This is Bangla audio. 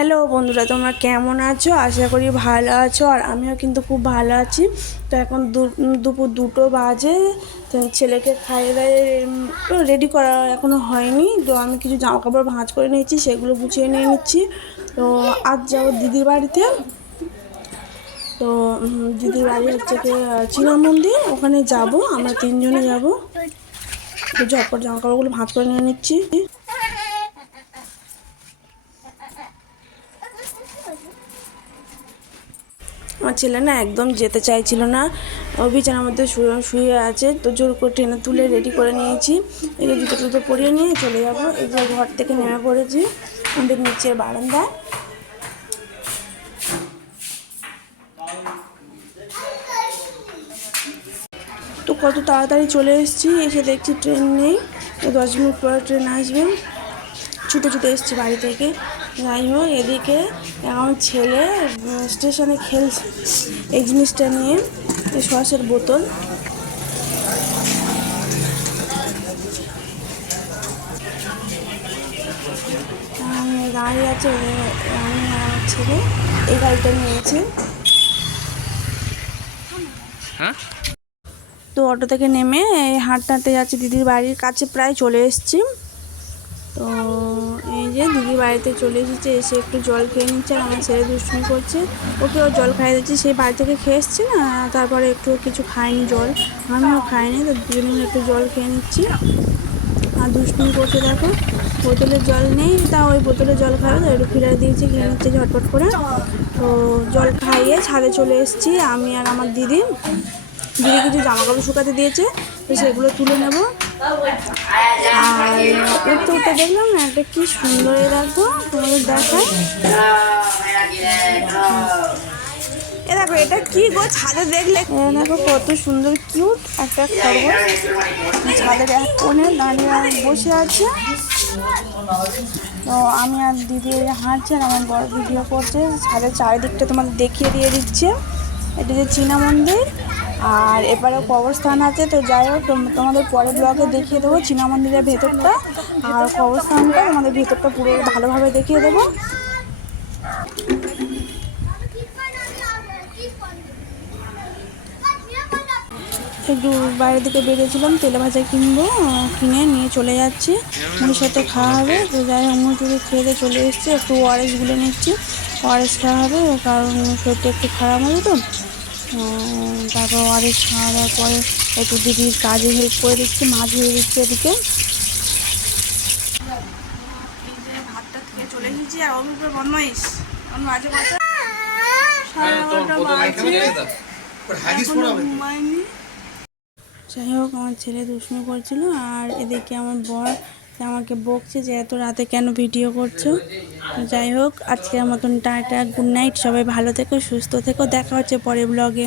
হ্যালো বন্ধুরা, তোমরা কেমন আছো? আশা করি ভালো আছো। আর আমিও কিন্তু খুব ভালো আছি। তো এখন দুপুর 2টো বাজে। তো ছেলেকে খাইয়ে দাইয়ে রেডি করা এখনও হয়নি। তো আমি কিছু জামা কাপড় ভাঁজ করে নিয়েছি, সেগুলো গুছিয়ে নিয়ে নিচ্ছি। তো আজ যাবো দিদির বাড়িতে। তো দিদির বাড়ি হচ্ছে কি চীনা মন্দির, ওখানে যাব। আমরা 3জনে যাব। তো ঝটপট জামা কাপড়গুলো ভাঁজ করে নিয়ে নিচ্ছি। আমার ছেলে না একদম যেতে চাইছিল না, ও বিছানার মধ্যে শুয়ে আছে। তো জোর করে টেনে তুলে রেডি করে নিয়েছি। এই জুতো টুতো পরিয়ে নিয়ে চলে যাব। এই যে ঘর থেকে নেমে পড়েছি আমাদের নিচের বারান্দায়। তো কত তাড়াতাড়ি চলে এসেছি, এসে দেখছি ট্রেন নেই। তো 10 মিনিট পরে ট্রেন আসবে। ছুটে ছুটে এসেছি বাড়ি থেকে। যাই হোক, এদিকে আমার ছেলে স্টেশনে খেলছে এই জিনিসটা নিয়ে, এই সসের বোতল। গাড়ি আছে, আমি আমার ছেলে এই গাড়িটা নিয়েছে। তো অটো থেকে নেমে হাঁটতে হাঁটতে যাচ্ছি দিদির বাড়ির কাছে, প্রায় চলে এসেছি। তো এই যে দিদির বাড়িতে চলে এসেছে, এসে একটু জল খেয়ে নিচ্ছে। আর আমার ছেলে দুষ্টুমি করছে, ওকেও জল খাইয়ে দিচ্ছি। সেই বাড়ি থেকে খেয়ে এসছে না, তারপরে একটু কিছু খায়নি জল, আমিও খাইনি। তো দুজনে মিলে একটু জল খেয়ে নিচ্ছি। আর দুষ্টুমি করছে দেখো, বোতলে জল নেই, তা ওই বোতলে জল খাবে। তো একটু ফিরে দিয়েছি, খেয়ে নিচ্ছে ঝটপট করে। তো জল খাইয়ে ছাদে চলে এসেছি আমি আর আমার দিদি। দিদি কিছু জামা কাপড় শুকাতে দিয়েছে, তো সেগুলো তুলে নেব। আর উঠতে উঠতে দেখলাম না একটা কি সুন্দর, দেখো তোমাদের দেখায়। এ দেখো এটা কি গো, ছাদে দেখলে দেখো কত সুন্দর কিউট একটা খরগোশ ছাদের এক কোণে দাঁড়িয়ে বসে আছে। তো আমি আর দিদি হাঁটছি, আর আমার বড় ভিডিও করছে। ছাদের চারিদিকটা তোমাদের দেখিয়ে দিয়ে দিচ্ছে। এটা যে চীনা মন্দির, আর এবারে কবরস্থান আছে। তো যাই হোক, তোমাদের পরের ব্লগে দেখিয়ে দেবো চীনা মন্দিরের ভেতরটা, আর কবরস্থানটা তোমাদের ভেতরটা পুরো ভালোভাবে দেখিয়ে দেবো। একটু বাইরের দিকে বেরিয়েছিলাম, তেলে ভাজা কিনবো, কিনে নিয়ে চলে যাচ্ছি। মুড়ির সাথে খাওয়া হবে। তো যাই হোক, মুড়ি টুড়ি খেয়ে চলে এসেছি। একটু ওআরএস গুলে নিচ্ছি, ওআরএস খাওয়া হবে, কারণ শরীরটা একটু খারাপ হবে। তো তারপর ওআরএস খাওয়া দাওয়ার পরে একটু দিদির কাজে হেল্প করে দিচ্ছি, মাছ ধুয়ে দিচ্ছি এদিকে। ভাতটা খেয়ে চলে এসেছি। আর অভিপ্রায় বদমাইশ মাঝে মাঝে 11:30 ঘুমায়নি। যাই হোক, আমার ছেলে দুষ্টুমি করছিল, আর এদিকে আমার বর আমাকে বকছে যে এত রাতে কেন ভিডিও করছো। যাই হোক, আজকের মতন টাটা, গুড নাইট। সবাই ভালো থেকো, সুস্থ থেকো, দেখা হচ্ছে পরের ব্লগে।